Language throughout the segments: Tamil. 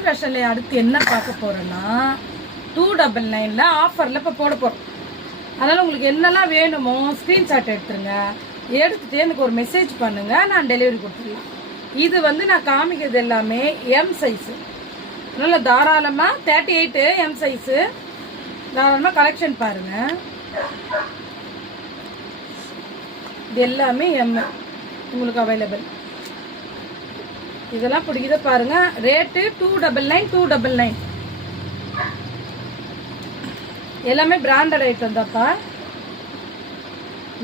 மாடர்ன் ஃபேஷனில் அடுத்து என்ன பார்க்க போகிறோன்னா 299 ஆஃபரில் இப்போ போட போகிறோம். அதனால் உங்களுக்கு என்னெல்லாம் வேணுமோ ஸ்க்ரீன்ஷாட் எடுத்துருங்க. எடுத்துகிட்டு எனக்கு ஒரு மெசேஜ் பண்ணுங்கள், நான் டெலிவரி கொடுத்துடலாம். இது வந்து நான் காமிக்கிறது எல்லாமே எம் சைஸு. அதனால் தாராளமாக 38 எம் சைஸு தாராளமாக கலெக்ஷன் பாருங்கள். இது எல்லாமே எம் உங்களுக்கு அவைலபிள். இதெல்லாம் பிடிக்குத பாருங்க. ரேட்டு 299 எல்லாமே பிராண்டட் ஐட்டம் தான்ப்பா,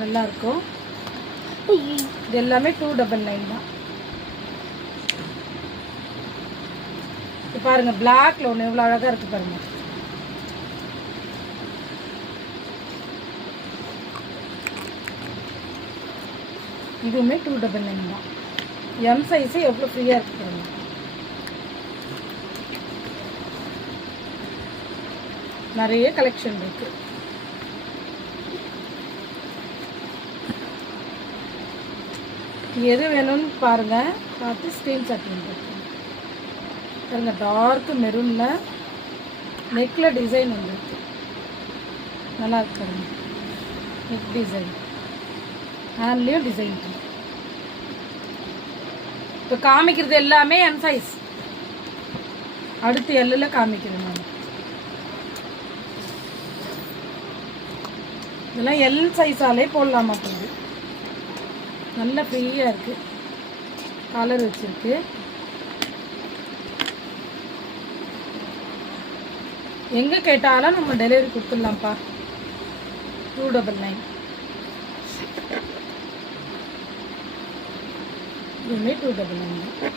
நல்லா இருக்கும். இது எல்லாமே 299 தான். பாருங்க பிளாக்ல ஒன்று எவ்வளோ அழகா இருக்கு பாருங்க. இதுவுமே 299 தான். எம் சைஸு எவ்வளோ ஃப்ரீயாக இருக்கு பாருங்க. நிறைய கலெக்ஷன் இருக்கு. எது வேணும்னு பாருங்க, பார்த்து ஸ்க்ரீன்ஷாட் பண்ணுறேன். பாருங்க டார்க் மெரூன்ல நெக்ல டிசைன் வந்துருக்கு, நல்லா இருக்கு பாருங்க. நெக் டிசைன், ஹேண்ட்லேயும் டிசைன். இப்போ காமிக்கிறது எல்லாமே எம் சைஸ். அடுத்து எல்லில் காமிக்கிறேன் நான். இதெல்லாம் எல் சைஸாலே போடலாமா போகுது. நல்ல ஃப்ரீயாக இருக்குது, கலர் வச்சுருக்கு. எங்கே கேட்டாலும் நம்ம டெலிவரி கொடுத்துடலாம்ப்பா. 299 இதுவுமே 299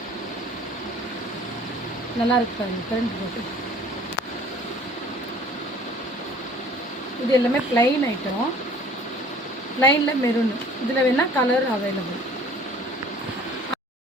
நல்லா இருக்கு பாருங்க. கரண்ட் போட்டு இது எல்லாமே பிளைன் ஐட்டம். பிளைனில் மெரூன். இதில் வேணால் கலர் அவைலபிள்.